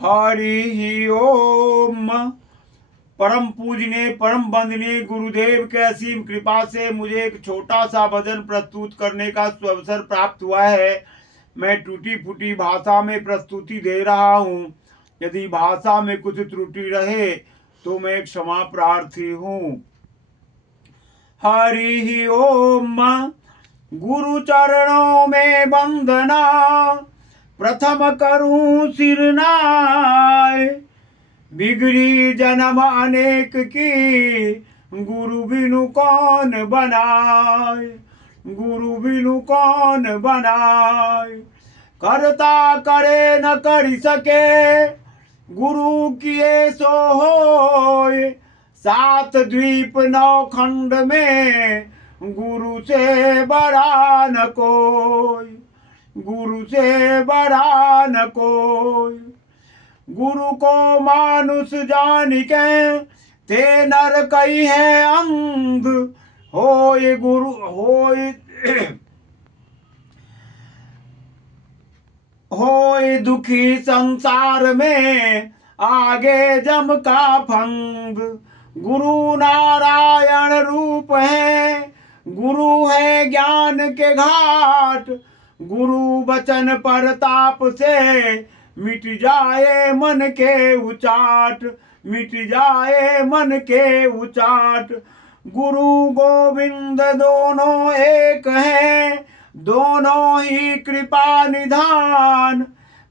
हरि ओम। परम पूजनीय परम वंदनीय गुरुदेव के असीम कृपा से मुझे एक छोटा सा भजन प्रस्तुत करने का अवसर प्राप्त हुआ है। मैं टूटी फूटी भाषा में प्रस्तुति दे रहा हूँ। यदि भाषा में कुछ त्रुटि रहे तो मैं क्षमा प्रार्थी हूँ। हरि ओम। गुरु चरणों में वंदना, प्रथम करूं सिरनाय। बिगड़ी जन्म अनेक की, गुरु बिनु कौन बनाए। गुरु बिनु कौन बनाए। करता करे न कर सके, गुरु किए सो होए। सात द्वीप नौ खंड में, गुरु से बड़ा न कोई। गुरु से बड़ा न कोई। गुरु को मानुष जान के, ते नर कई है अंध। होय गुरु होय होय दुखी संसार में, आगे जम का फंग। गुरु नारायण रूप है, गुरु है ज्ञान के घाट। गुरु वचन पर ताप से, मिट जाए मन के उचाट। मिट जाए मन के उचाट। गुरु गोविंद दोनों एक हैं, दोनों ही कृपा निधान।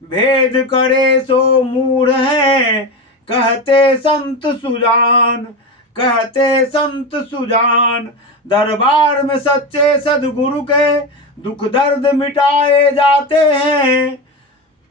भेद करे सो मूढ़ है, कहते संत सुजान। कहते संत सुजान। दरबार में सच्चे सदगुरु के, दुख दर्द मिटाए जाते हैं।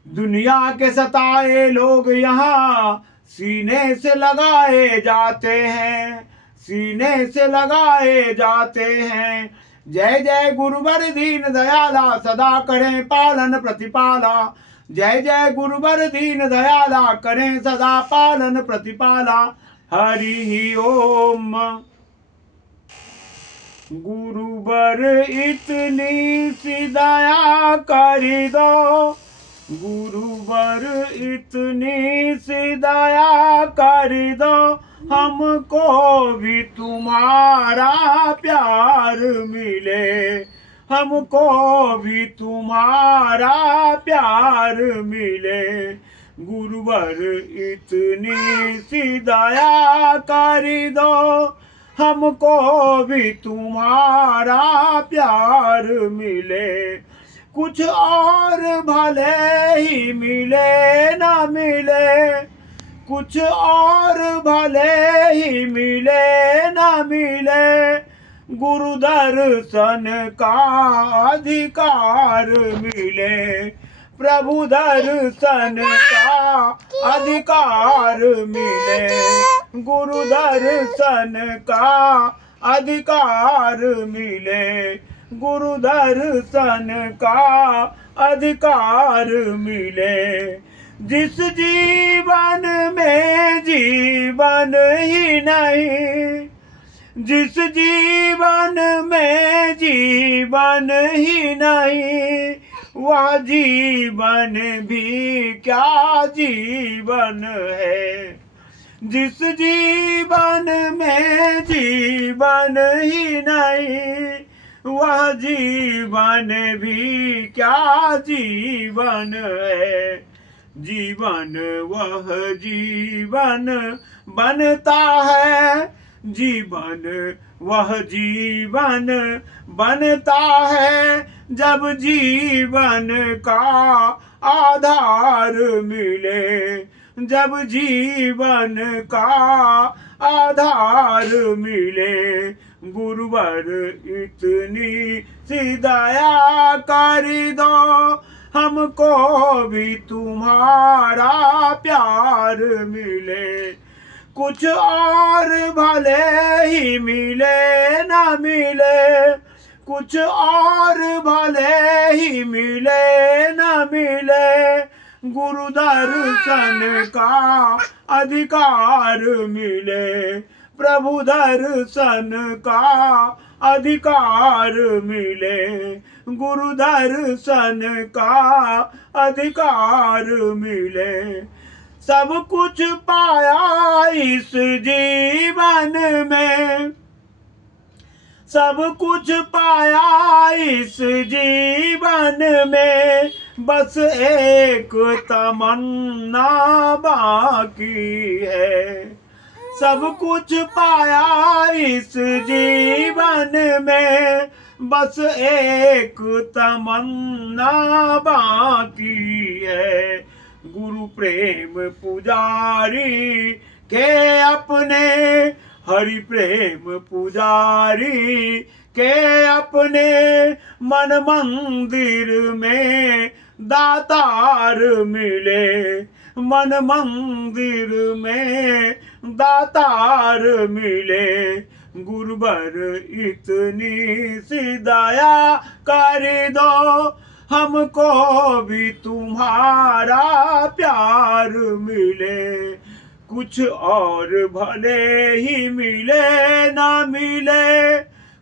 दुनिया के सताए लोग यहाँ, सीने से लगाए जाते हैं। सीने से लगाए जाते हैं। जय जय गुरुवर दीन दयाला, सदा करें पालन प्रतिपाला। जय जय गुरुवर दीन दयाला, करें सदा पालन प्रतिपाला। हरि ओम। गुरुवर इतनी सी दया कर दो, गुरुवर इतनी सी दया कर दो। हमको भी तुम्हारा प्यार मिले। हमको भी तुम्हारा प्यार मिले। गुरुवर इतनी सी दया कर दो, हमको भी तुम्हारा प्यार मिले। कुछ और भले ही मिले न मिले, कुछ और भले ही मिले न मिले। गुरु दर्शन का अधिकार मिले। प्रभु दर्शन का अधिकार मिले। गुरु दर्शन का अधिकार मिले। गुरु दर्शन का अधिकार मिले। जिस जीवन में जीवन ही नहीं, जिस जीवन में जीवन ही नहीं, वह जीवन भी क्या जीवन है। जिस जीवन में जीवन ही नहीं, वह जीवन भी क्या जीवन है। जीवन वह जीवन बनता है, जीवन वह जीवन बनता है, जब जीवन का आधार मिले। जब जीवन का आधार मिले। गुरुवर इतनी सी दया कर दो, हमको भी तुम्हारा प्यार मिले। कुछ और भले ही मिले न मिले, कुछ और भले ही मिले न मिले। गुरु दर्शन का अधिकार मिले। प्रभु दर्शन का अधिकार मिले। गुरु दर्शन का अधिकार मिले। सब कुछ पाया इस जीवन में, सब कुछ पाया इस जीवन में, बस एक तमन्ना बाकी है। सब कुछ पाया इस जीवन में, बस एक तमन्ना बाकी है। गुरु प्रेम पुजारी के अपने, हरि प्रेम पुजारी के अपने, मन मंदिर में दातार मिले, मन मंदिर में दातार मिले। गुरुवर इतनी सी दया कर दो, हमको भी तुम्हारा प्यार मिले। कुछ और भले ही मिले ना मिले,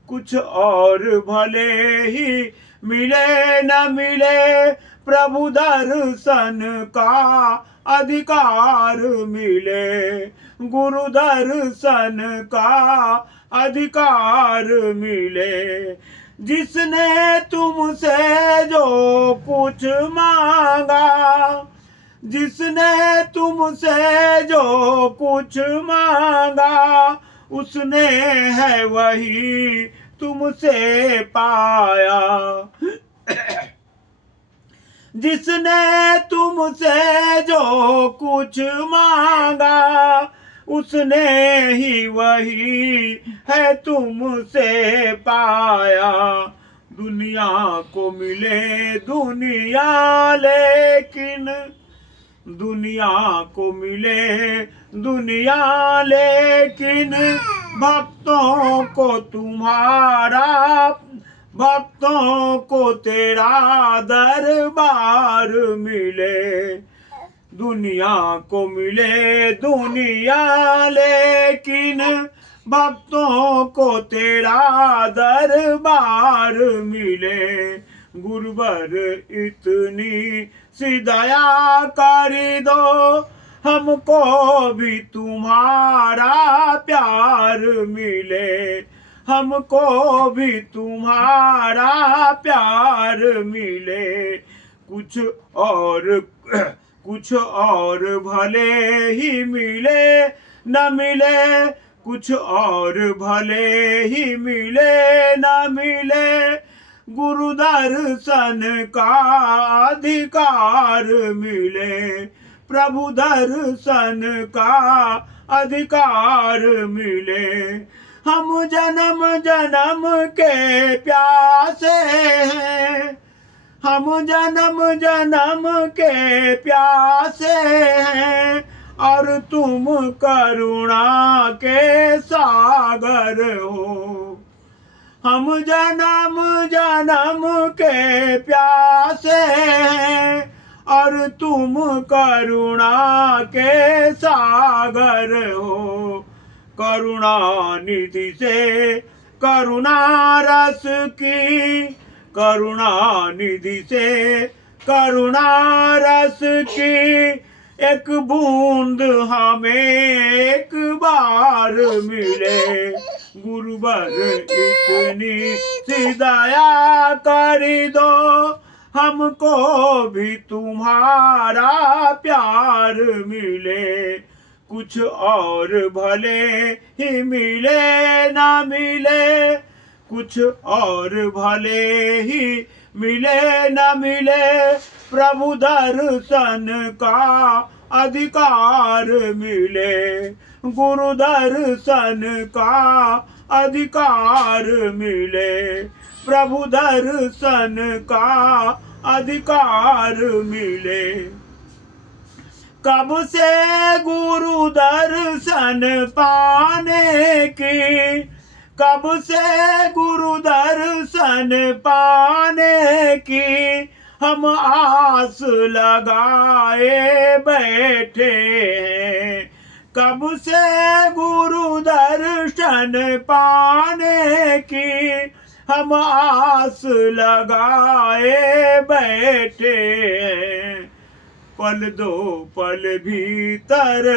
कुछ और भले ही मिले न मिले, प्रभु दर्शन का अधिकार मिले, गुरु दर्शन का अधिकार मिले। जिसने तुमसे जो कुछ मांगा, जिसने तुमसे जो कुछ मांगा, उसने है वही तुमसे पाया। जिसने तुमसे जो कुछ मांगा, उसने ही वही है तुमसे पाया। दुनिया को मिले दुनिया लेकिन, दुनिया को मिले दुनिया लेकिन, भक्तों को तुम्हारा, भक्तों को तेरा दरबार मिले। दुनिया को मिले दुनिया लेकिन, भक्तों को तेरा दरबार मिले। गुरुवर इतनी सी दया कर दो, हमको भी तुम्हारा प्यार मिले, हमको भी तुम्हारा प्यार मिले। कुछ और भले ही मिले न मिले, कुछ और भले ही मिले न मिले, गुरु दर्शन का अधिकार मिले, प्रभु दर्शन का अधिकार मिले। हम जन्म जन्म के प्यासे हैं, हम जन्म जन्म के प्यासे हैं, और तुम करुणा के सागर हो। हम जन्म जन्म के प्यासे हैं, और तुम करुणा के सागर हो। करुणा निधि से करुणा रस की, करुणा निधि से करुणा रस की, एक बूंद हमें एक बार मिले। गुरुवर इतनी सी दया कर दो, हमको भी तुम्हारा प्यार मिले। कुछ और भले ही मिले ना मिले, कुछ और भले ही मिले न मिले, प्रभु दर्शन का अधिकार मिले, गुरु दर्शन का अधिकार मिले, प्रभु दर्शन का अधिकार मिले। कब से गुरु दर्शन पाने की, कब से गुरु दर्शन पाने की, हम आस लगाए बैठे हैं। कब से गुरु दर्शन पाने की, हम आस लगाए बैठे हैं। पल दो पल भीतर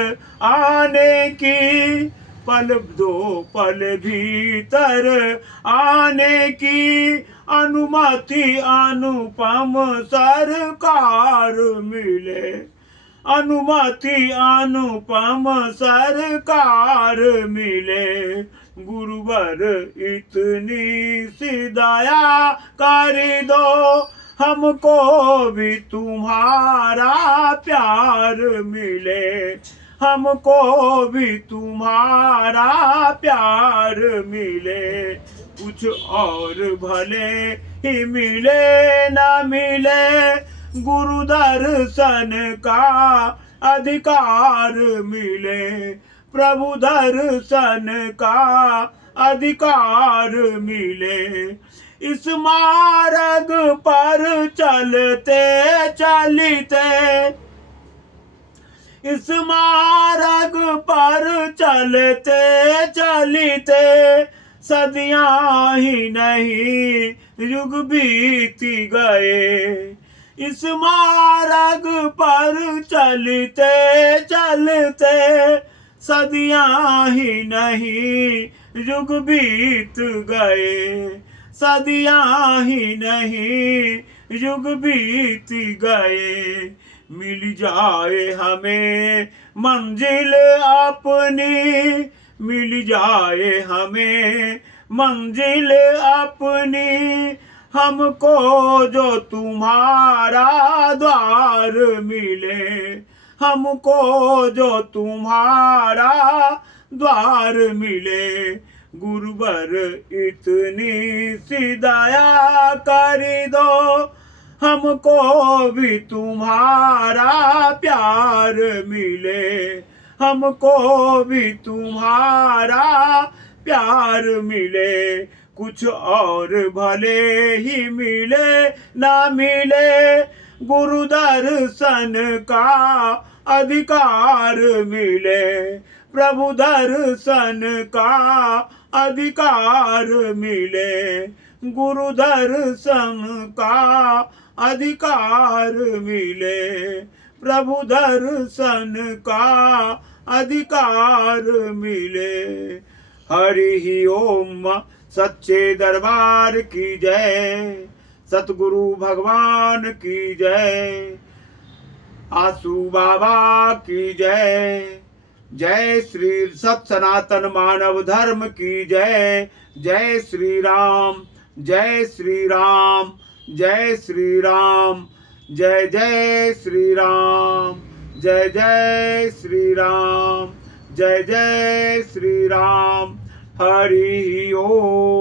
आने की, पल दो पल भीतर आने की अनुमति अनुपम सरकार मिले, अनुमति अनुपम सरकार मिले। गुरुवर इतनी सी दया कर दो, हमको भी तुम्हारा प्यार मिले, हमको भी तुम्हारा प्यार मिले। कुछ और भले ही मिले ना मिले, गुरु दर्शन का अधिकार मिले, प्रभु दर्शन का अधिकार मिले। इस मार्ग पर चलते चलते, इस मार्ग पर चलते चलते सदियां ही नहीं युग बीत गए, इस मार्ग पर चलते चलते सदियां ही नहीं युग बीत गए, सदियां ही नहीं युग बीत गए। मिल जाए हमें मंजिल अपनी, मिल जाए हमें मंजिल अपनी, हमको जो तुम्हारा द्वार मिले, हमको जो तुम्हारा द्वार मिले। गुरुवर इतनी सी दया कर दो, हमको भी तुम्हारा प्यार मिले, हमको भी तुम्हारा प्यार मिले। कुछ और भले ही मिले ना मिले, गुरु दर्शन का अधिकार मिले, प्रभु दर्शन का अधिकार मिले, गुरु दर्शन का अधिकार मिले, प्रभु दर्शन का अधिकार मिले। हरि ओम। सच्चे दरबार की जय, सतगुरु भगवान की जय, आसू बाबा की जय, जय श्री सत सनातन मानव धर्म की जय, जय श्री राम, जय श्री राम, जय श्री राम, जय जय श्री राम, जय जय श्री राम, जय जय श्री राम। हरि ओम।